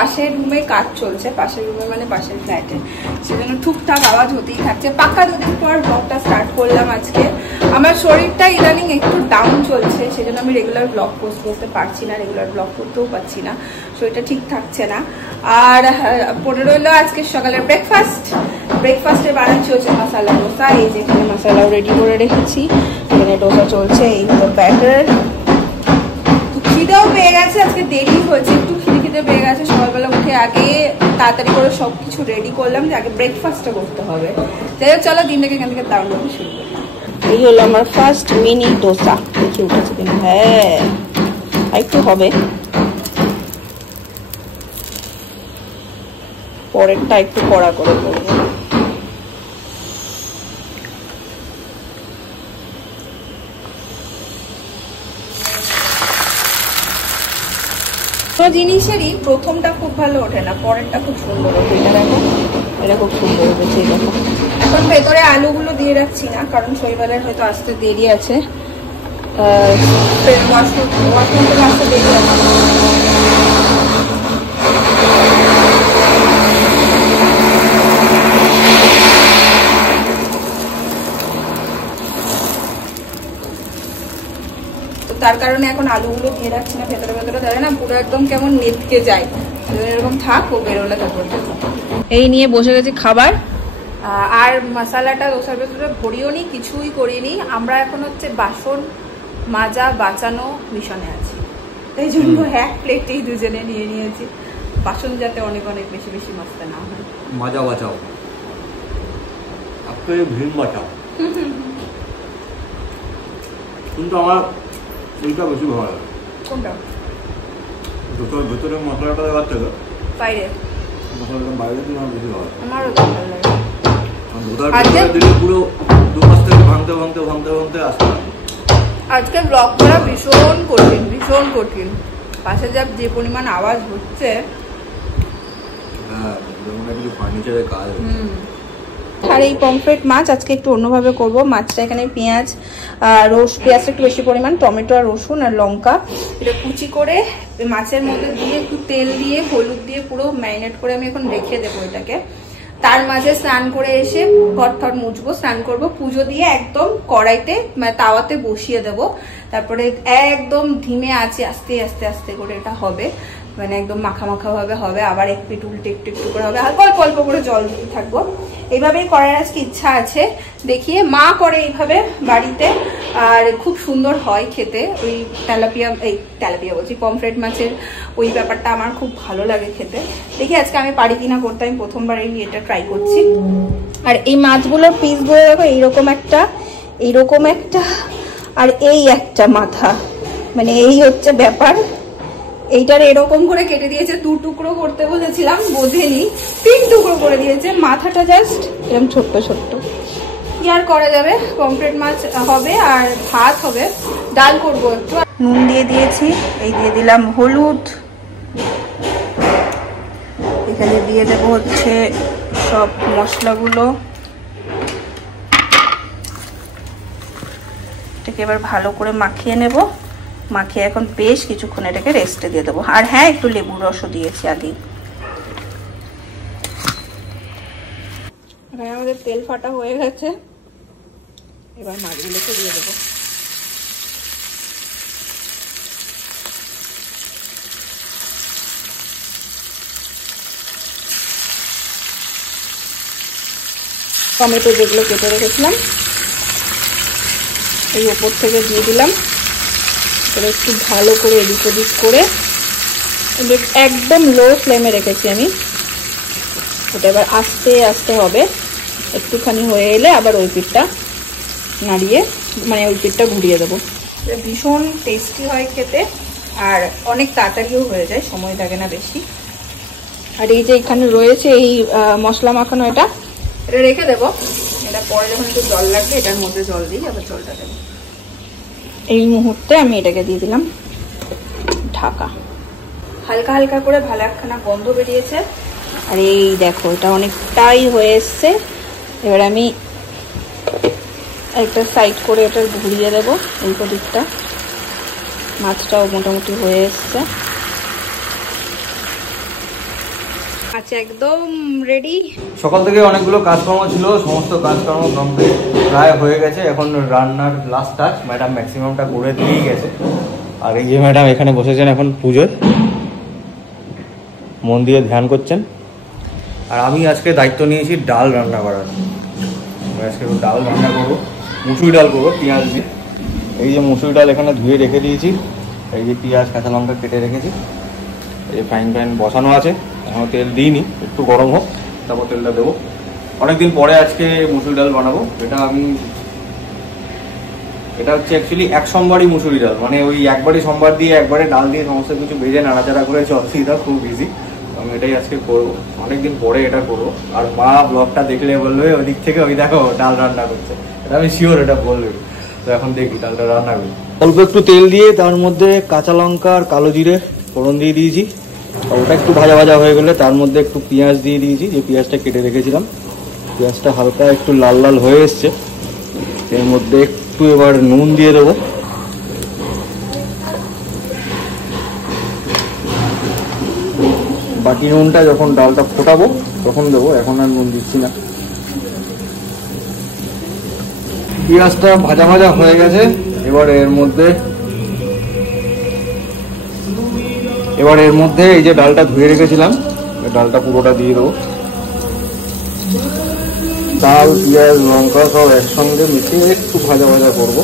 পাশের রুমে কাজ চলছে, পাশের রুমে মানে পাশের ফ্ল্যাটে, সেজন্য টুকটাক আওয়াজ হতেই থাকছে। পাক্কা দুদিন পর ব্লগটা স্টার্ট করলাম আজকে। আমার শরীরটা ইদানিং একটু ডাউন চলছে, সেজন্য আমি রেগুলার ব্লগ পোস্ট করতে পারছি না, রেগুলার ব্লগ করতেও পারছি না, শরীরটা ঠিক থাকছে না। আর পরে রইলো আজকে সকালের ব্রেকফাস্টে বানাচ্ছি হচ্ছে মশলা ডোসা। এই যে এখানে মশলাও রেডি করে রেখেছি, এখানে ডোসা চলছে, এই হলো ব্যাটার। খিদেও পেয়ে গেছে, আজকে দেরি হয়েছে, একটু খিদে পেয়ে গেছে। সকালবেলা উঠে আগে তাড়াতাড়ি করে সবকিছু রেডি করলাম যে আগে ব্রেকফাস্টটা করতে হবে। যাই হোক, চলো দিনটাকে এখান থেকে দারুণ করতে শুরু করলাম। এই হলো আমার ফার্স্ট মিনি ডোসা, দেখি উঠেছে কিনা। হ্যাঁ, একটু হবে, পরেরটা একটু কড়া করে করবো। জিনিসেরই প্রথমটা খুব ভালো ওঠে না, পরেরটা খুব সুন্দর ওঠে। এটা দেখো, এটা খুব সুন্দর উঠেছে। দেখো, এখন ভেতরে আলুগুলো দিয়ে রাখছি না, কারণ শৈবালের হয়তো আসতে দেরি আছে, আসতে দেরি আছে। তার কারণে এখন আলুগুলো দিয়ে রাখছি না, ভেতরে ধরে না পুরো একদম কেমন নেতকে যায়, এরকম থাক, ও বেরোলে তারপর। এই নিয়ে বসে গেছি খাবার। আর মশলাটা ডোসার ভেতরে ভরিও নি, কিছুই করিনি। আমরা এখন হচ্ছে বাসন মাজা বাঁচানো মিশনে আছি, তাই জন্য এক প্লেটেই দুজনে নিয়ে নিয়েছি, বাসন যাতে অনেক অনেক বেশি বেশি মাজতে না হয়। মাজা বাঁচাও, আপনি ভিম বাঁচাও। কিন্তু আমার এইটা বেশি ভালো লাগে। কোনটা? ডোসার ভেতরে মশলাটা দেওয়ার থেকে বাইরে মশলাটা বাইরে দিলে আমার বেশি ভালো লাগে। আমারও ভালো লাগে। ডোসার ভেতরে দিলে পুরো দু পাশ থেকে ভাঙতে ভাঙতে ভাঙতে ভাঙতে আসতে হবে। আজকে ব্লগ করা ভীষণ কঠিন, ভীষণ কঠিন। পাশে যা যে পরিমাণ আওয়াজ হচ্ছে, হ্যাঁ, কিছু ফার্নিচারের কাজ। আর এই পমফ্রেট মাছ আজকে একটু অন্যভাবে করব। মাছটা এখানে পেঁয়াজ, পেঁয়াজটা একটু বেশি পরিমাণ, টমেটো আর রসুন আর লঙ্কা এটা কুচি করে মাছের মধ্যে দিয়ে একটু তেল দিয়ে হলুদ দিয়ে পুরো ম্যারিনেট করে আমি এখন রেখে দেবো এটাকে। তার মাঝে স্নান করে এসে ঘর ঠর মুছবো, স্নান করবো, পুজো দিয়ে একদম কড়াইতে মানে তাওয়াতে বসিয়ে দেবো। তারপরে একদম ধিমে আছে, আস্তে আস্তে আস্তে করে এটা হবে, মানে একদম মাখা মাখা ভাবে হবে। আবার এক পিঠ উল্টে একটু একটু করে হবে, অল্প অল্প অল্প করে জল দিতে থাকবো। এইভাবেই করার আজকে ইচ্ছা আছে, দেখিয়ে। মা করে এইভাবে বাড়িতে, আর খুব সুন্দর হয় খেতে। ওই তেলাপিয়া বলছি, পমফ্রেট মাছের ওই ব্যাপারটা আমার খুব ভালো লাগে খেতে। দেখি আজকে আমি পারি কিনা করতে, আমি প্রথমবার এটা ট্রাই করছি। আর এই মাছগুলোর পিসগুলো দেখো, এইরকম একটা আর এই একটা মাথা, মানে এই হচ্ছে ব্যাপার। এইটার এরকম করে কেটে দিয়েছে, 2 টুকরো করতে বলেছিলাম, বোঝেনি, 3 টুকরো করে দিয়েছে। মাথাটা জাস্ট এরকম ছোট্ট ছোট্ট। কি আর করা যাবে, পমফ্রেট মাছ হবে আর ভাত হবে, ডাল করবো একটু। নুন দিয়ে দিয়েছি, এই দিয়ে দিলাম হলুদ, এখানে দিয়ে দেবো হচ্ছে সব মশলাগুলো। এটাকে এবার ভালো করে মাখিয়ে নেব, মাখিয়ে এখন বেশ কিছুক্ষণ এটাকে রেস্টে দিয়ে দেবো। আর হ্যাঁ, একটু লেবুর রসও দিয়েছি আগেই। এখানে আমাদের তেল ফাটা হয়ে গেছে, এবার মাছগুলোকে দিয়ে দেবো। টমেটো যেগুলো কেটে রেখেছিলাম এই ওপর থেকে দিয়ে দিলাম। একটু ভালো করে এদিক ওদিক করে একদম লো ফ্লেমে রেখেছি আমি। ওটা এবার আস্তে আস্তে হবে, একটুখানি হয়ে এলে আবার ওই পিঠটা নাড়িয়ে, মানে ওই পিঠটা ঘুরিয়ে দেবো। ভীষণ টেস্টি হয় খেতে, আর অনেক তাড়াতাড়িও হয়ে যায়, সময় লাগে না বেশি। আর এই যে এখানে রয়েছে এই মশলা মাখানো, এটা রেখে দেবো। এটা পরে যখন একটু জল লাগবে, এটার মধ্যে জল দিই, আবার জলটা দেবো। এই মুহূর্তে আমি এটাকে দিয়ে দিলাম ঢাকা। হালকা হালকা করে ভালো একখানা গন্ধ বেরিয়েছে। আর এই দেখো, এটা অনেকটাই হয়ে এসছে। এবার আমি একটা সাইড করে এটা ঘুরিয়ে দেবো, এই দিকটা। মাছটাও মোটামুটি হয়ে এসছে। আচ্ছা একদম রেডি। সকাল থেকে অনেকগুলো কাজকর্ম ছিল, সমস্ত কাজকর্ম কমপ্লিট প্রায় হয়ে গেছে। এখন রান্নার লাস্ট টাচ ম্যাডাম ম্যাক্সিমামটা করে দিয়েই গেছে। আর এই যে ম্যাডাম এখানে বসেছেন এখন পুজোয়, মন দিয়ে ধ্যান করছেন। আর আমি আজকে দায়িত্ব নিয়েছি ডাল রান্না করার। আজকে ডাল রান্না করবো, মুসুরি ডাল করবো পেঁয়াজ দিয়ে। এই যে মুসুরি ডাল এখানে ধুয়ে রেখে দিয়েছি, এই যে পেঁয়াজ কাঁচা লঙ্কা কেটে রেখেছি, এই যে ফ্রাইং প্যান বসানো আছে, এখন তেল দিইনি, একটু গরম হোক তারপর তেলটা দেবো। অনেকদিন পরে আজকে মুসুরি ডাল বানাবো। এটা হচ্ছে অ্যাকচুয়ালি এক সোমবারই মুসুরি ডাল, মানে ওই একবারই সোমবার দিয়ে একবারে ডাল দিয়ে সমস্ত কিছু ভেজে নাড়াচাড়া করে চলছে, এটা খুব ইজি। আমি এটাই আজকে করবো, অনেকদিন পরে এটা করবো। আর মা ব্লগটা দেখলে বলবে ওই দিক থেকে ওই দেখো ডাল রান্না করছে, এটা আমি শিওর এটা বলবে। তো এখন দেখি ডালটা রান্না করি। অল্প একটু তেল দিয়ে তার মধ্যে কাঁচা লঙ্কা আর কালো জিরে ফোড়ন দিয়ে দিয়েছি। ওটা একটু ভাজা ভাজা হয়ে গেলে তার মধ্যে একটু পেঁয়াজ দিয়ে দিয়েছি, যে পেঁয়াজটা কেটে রেখেছিলাম। পেঁয়াজটা হালকা একটু লাল লাল হয়ে এসছে, এর মধ্যে একটু এবার নুন দিয়ে দেবো। বাকি নুনটা যখন ডালটা ফোটাবো তখন দেবো, এখন আর নুন দিচ্ছি না। পেঁয়াজটা ভাজা ভাজা হয়ে গেছে, এবার এর মধ্যে এই যে ডালটা ধুয়ে রেখেছিলাম, ডালটা পুরোটা দিয়ে দেবো। ডাল পেঁয়াজ লঙ্কা সব একসঙ্গে মিশিয়ে একটু ভাজা ভাজা করবো।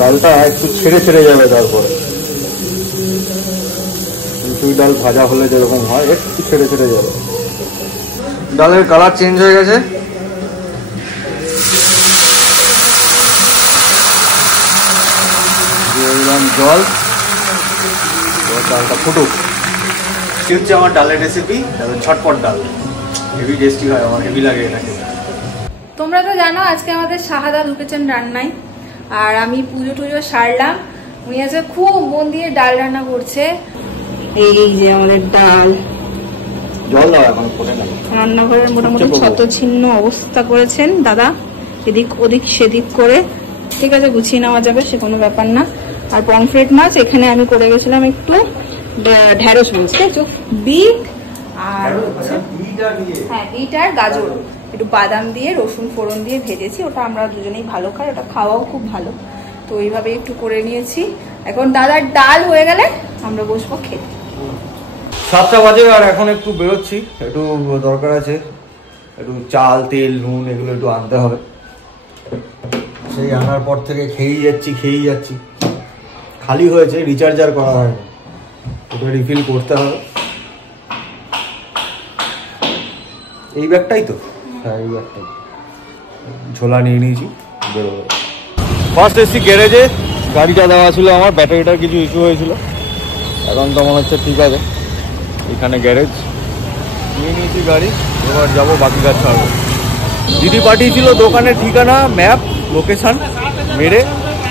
ডালটা একটু ছেড়ে ছেড়ে যাবে, তারপরে মুসুরি ডাল ভাজা হলে যেরকম হয় একটু ছেড়ে ছেড়ে যাবে। ডালের কালার চেঞ্জ হয়ে গেছে, দিয়ে দিলাম জল, ডালটা ফুটুক। কি হচ্ছে আমার ডালের রেসিপি, ঝটপট ডাল, হেভি টেস্টি হয়, আমার হেভি লাগে এটাকে। তোমরা তো জানো আজকে আমাদের শাহাদা ঢুকেছেন রান্নায়, আর আমি পুজো টুজো সারলাম। উনি আজকে খুব মন দিয়ে ডাল রান্না করছে। এই যে আমাদের ডাল, জল দাও এখন ফোটে না। রান্নাঘরের মোটামুটি ছত্রছিন্ন অবস্থা করেছেন দাদা, এদিক ওদিক সেদিক করে। ঠিক আছে, গুছিয়ে নেওয়া যাবে, সে কোনো ব্যাপার না। আর পমফ্রেট মাছ এখানে আমি করে গেছিলাম একটু ঢেঁড়স মাছ, তাই তো, বিট আর হচ্ছে হ্যাঁ বিট আর গাজর একটু বাদাম দিয়ে রসুন ফোড়ন দিয়ে ভেজেছি। ওটা আমরা দুজনেই ভালো খাই, ওটা খাওয়াও খুব ভালো। তো এইভাবে একটু করে নিয়েছি। এখন দাদার ডাল হয়ে গেলে আমরা বসবো খেতে। 7টা বাজে আর এখন একটু বেরোচ্ছি, একটু দরকার আছে, একটু চাল তেল নুন এগুলো একটু আনতে হবে। সেই আনার পর থেকে খেয়েই যাচ্ছি। খালি হয়েছে, রিচার্জ আর করা হয়নি, ওটা রিফিল করতে হবে। এই ব্যাগটাই তো, হ্যাঁ এই ব্যাগটাই, ঝোলা নিয়ে নিয়েছি, বেরোবো। ফার্স্ট এসছি গ্যারেজে, গাড়িটা দেওয়া ছিল আমার, ব্যাটারিটার কিছু ইস্যু হয়েছিল, এখন তো মনে হচ্ছে ঠিক আছে। এখানে গ্যারেজ নিয়ে নিয়েছি গাড়ি, এবার যাবো বাকি কাজ ছাড়বো। দিদি পাঠিয়েছিল দোকানের ঠিকানা, ম্যাপ, লোকেশন মেরে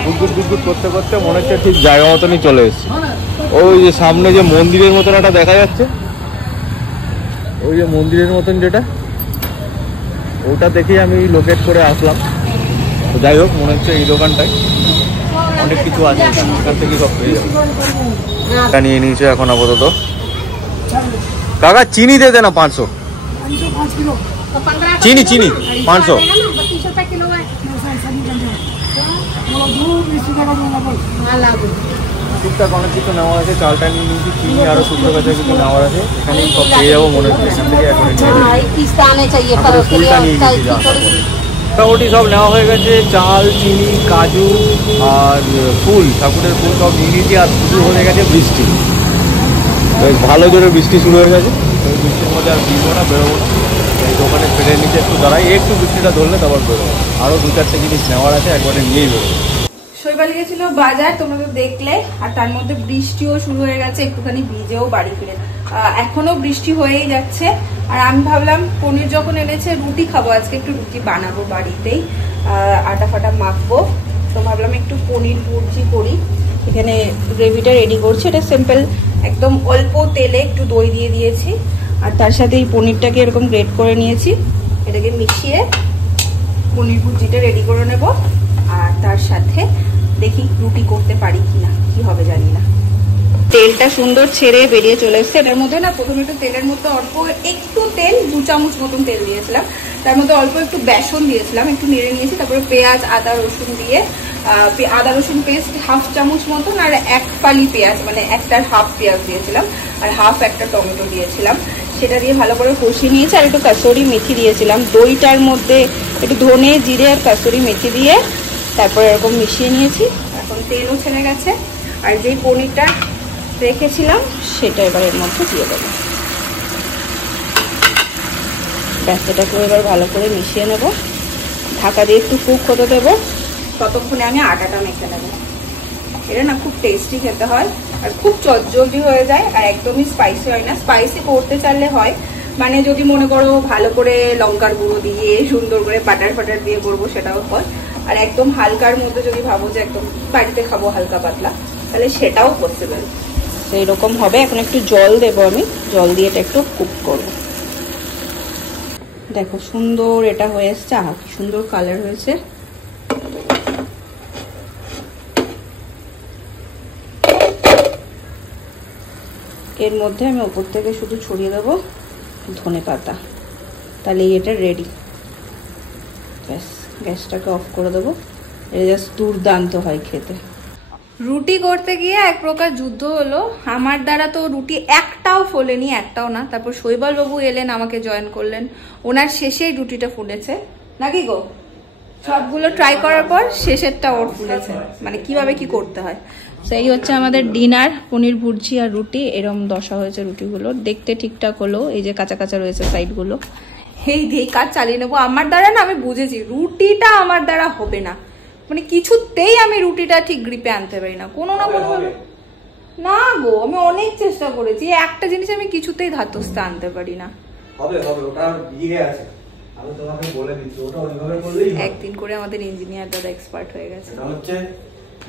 গুড়গুড় করতে করতে মনে হচ্ছে ঠিক জায়গা মতনই চলে এসেছি। ওই যে সামনে যে মন্দিরের মতন একটা দেখা যাচ্ছে, ওই যে মন্দিরের মতন যেটা, ওটা দেখেই আমি লোকেট করে আসলাম। তো যাই হোক, মনে হচ্ছে এই দোকানটায় অনেক কিছু আছে, এখান থেকে সব পেয়ে যাবে। এটা নিয়ে নিয়েছে এখন আপাতত। কাকা চিনি দে দেনা 500 চিনি 500 টুকটাক অনেক কিছু নেওয়া আছে, চালটা নিয়ে নিয়েছি, চিনি আরো শুদ্ধ কাছে কিছু নেওয়ার আছে, এখানেই সব পেয়ে যাবো মনে হচ্ছে। এখান থেকে এখন ফুলটা নিয়ে নিয়েছি, মোটামুটি সব নেওয়া হয়ে গেছে, চাল চিনি কাজু আর ফুল, ঠাকুরের ফুল সব নিয়ে নিয়েছি। আর শুরু হয়ে গেছে বৃষ্টি, বেশ ভালো জোরে বৃষ্টি শুরু হয়ে গেছে। ওই বৃষ্টির মধ্যে আর ভিজবো না, বেরোবো না। এই দোকানে ফেলে নিচে একটু দাঁড়াই, একটু বৃষ্টিটা ধরলে তারপর বেরোবো। আরও 2-4টে জিনিস নেওয়ার আছে, একবারে নিয়েই বেরোবো। শৈবালি গেছিল বাজার, তোমরা তো দেখলে, আর তার মধ্যে বৃষ্টিও শুরু হয়ে গেছে, একটুখানি ভিজেও বাড়ি ফিরে। এখনো বৃষ্টি হয়েই যাচ্ছে। আর আমি ভাবলাম পনির যখন এনেছে রুটি খাবো, আজকে একটু রুটি বানাবো বাড়িতেই, আটা ফাটা মাখবো। তো ভাবলাম একটু পনির ভুর্জি করি। এখানে গ্রেভিটা রেডি করছি, এটা সিম্পল, একদম অল্প তেলে একটু দই দিয়ে দিয়েছি, আর তার সাথে এই পনিরটাকে এরকম গ্রেট করে নিয়েছি। এটাকে মিশিয়ে পনির ভুর্জিটা রেডি করে নেব। আর তার সাথে দেখি রুটি করতে পারি কিনা, কি হবে জানি না। তেলটা সুন্দর ছেড়ে বেরিয়ে চলে এসছে। এটার মধ্যে না প্রথমে একটু তেলের মধ্যে অল্প একটু তেল, 2 চামচ মতন তেল দিয়েছিলাম, তার মধ্যে অল্প একটু বেসন দিয়েছিলাম, একটু নেড়ে নিয়েছি। তারপরে পেঁয়াজ আদা রসুন দিয়ে আদা রসুন পেস্ট 1/2 চামচ মতন, আর 1 ফালি পেঁয়াজ মানে 1.5 পেঁয়াজ দিয়েছিলাম, আর 1/2 টমেটো দিয়েছিলাম। সেটা দিয়ে ভালো করে কষিয়ে নিয়েছি। আর একটু কাসুরি মেথি দিয়েছিলাম। দইটার মধ্যে একটু ধনে জিরে আর কাসুরি মেথি দিয়ে তারপরে এরকম মিশিয়ে নিয়েছি। এখন তেলও ছেড়ে গেছে। আর যে পনিরটা রেখেছিলাম সেটা এবার এর মধ্যে দিয়ে দেবো। ব্যাস, এটাকে এবার ভালো করে মিশিয়ে নেব। ঢাকা দিয়ে একটু কুক হতে দেবো। ততক্ষণে আমি আটাটা মেখে নেবো। এটা না খুব টেস্টি খেতে হয়, আর খুব চটজলদি হয়ে যায়, আর একদমই স্পাইসি হয় না। স্পাইসি করতে চাইলে হয়, মানে যদি মনে করো ভালো করে লঙ্কার গুঁড়ো দিয়ে সুন্দর করে বাটার ফাটার দিয়ে করবো সেটাও হয়। আর একদম হালকার মধ্যে যদি ভাবো যে একদম বাড়িতে খাবো হালকা পাতলা, তাহলে সেটাও পসিবল। তো এরকম হবে। এখন একটু জল দেবো আমি, জল দিয়ে এটা একটু কুক করবো। দেখো সুন্দর এটা হয়ে এসছে। আহা কি সুন্দর কালার হয়েছে। এর মধ্যে আমি উপর থেকে শুধু ছড়িয়ে দেবো ধনে পাতা, তাহলে এটা রেডি। ব্যাস, গ্যাসটাকে অফ করে দেবো। এটা জাস্ট দুর্দান্ত হয় খেতে। রুটি করতে গিয়ে এক প্রকার যুদ্ধ হলো। আমার দ্বারা তো রুটি একটাও ফোলেনি, একটাও না। তারপর শৈবাল বাবু এলেন, আমাকে জয়েন করলেন। ওনার শেষেই রুটিটা ফুলেছে নাকি গো? সবগুলো ট্রাই করার পর শেষেরটা ওর ফুলেছে। মানে কিভাবে কি করতে হয়। সেই হচ্ছে আমাদের ডিনার, পনির ভুর্জি আর রুটি। এরম দশা হয়েছে রুটিগুলো, দেখতে ঠিকঠাক হলো। এই যে কাঁচা কাঁচা রয়েছে সাইডগুলো, এই দিয়ে কাজ চালিয়ে নেবো। আমার দ্বারা না, আমি বুঝেছি রুটিটা আমার দ্বারা হবে না। মানে কিছুতেই আমি রুটিটা ঠিক গ্রিপে আনতে পারি না, কোনো না কোনো ভাবে। না গো, আমি অনেক চেষ্টা করেছি, একটা জিনিস আমি কিছুতেই ধাতস্থ আনতে পারি না। হবে হবে, ওটা ইয়ে আছে, আমি তোমাকে বলে দিচ্ছি, ওটা ওইভাবে করলেই হবে। একদিন করে আমাদের ইঞ্জিনিয়ার দাদা এক্সপার্ট হয়ে গেছে। এটা হচ্ছে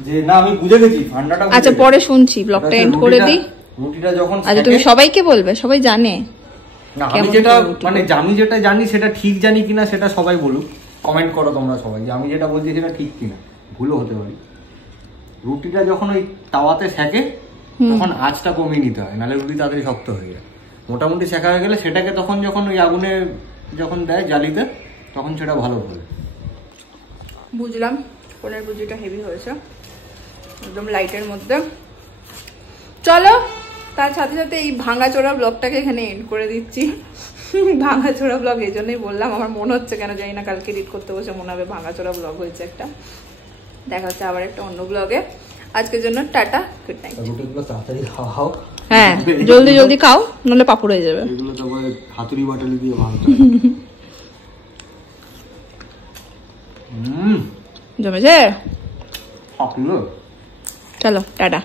যে না, আমি বুঝে গেছি ফান্ডাটা। আচ্ছা পরে শুনছি, ব্লগটা এন্ড করে দিই। রুটিটা যখন আচ্ছা তুমি সবাইকে বলবে, সবাই জানে না। আমি যেটা মানে আমি যেটা জানি সেটা ঠিক জানি কিনা সেটা সবাই বলুক, কমেন্ট করো তোমরা সবাই যে আমি যেটা বলছি সেটা ঠিক কিনা। ভুলও হতে পারি। রুটিটা যখন ওই তাওয়াতে সেকে তখন আঁচটা কমিয়ে নিতে হয়, নাহলে রুটি তাড়াতাড়ি শক্ত হয়ে যায়। মোটামুটি শেখা হয়ে গেলে সেটাকে তখন যখন ওই আগুনে যখন দেয় জালিতে, তখন সেটা ভালো হবে। বুঝলাম। পনির ভুজিটা হেভি হয়েছে, একদম লাইটের মধ্যে। চলো তার সাথে সাথে এই ভাঙাচোরা ব্লগটাকে এখানে এন্ড করে দিচ্ছি। ভাঙাচোরা ব্লগ এই জন্যই বললাম, আমার মনে হচ্ছে কেন জানি না, কালকে এডিট করতে বসে মনে হবে ভাঙাচোরা ব্লগ হয়েছে একটা। দেখা হচ্ছে আবার একটা অন্য ব্লগে। আজকের জন্য টাটা, গুড নাইট। রুটিগুলো তাড়াতাড়ি খাও। হ্যাঁ জলদি জলদি খাও, নাহলে পাপড় হয়ে যাবে। এগুলো তারপরে হাতুড়ি বাটালি দিয়ে ভাঙতে। জমেছে। চলো টাটা।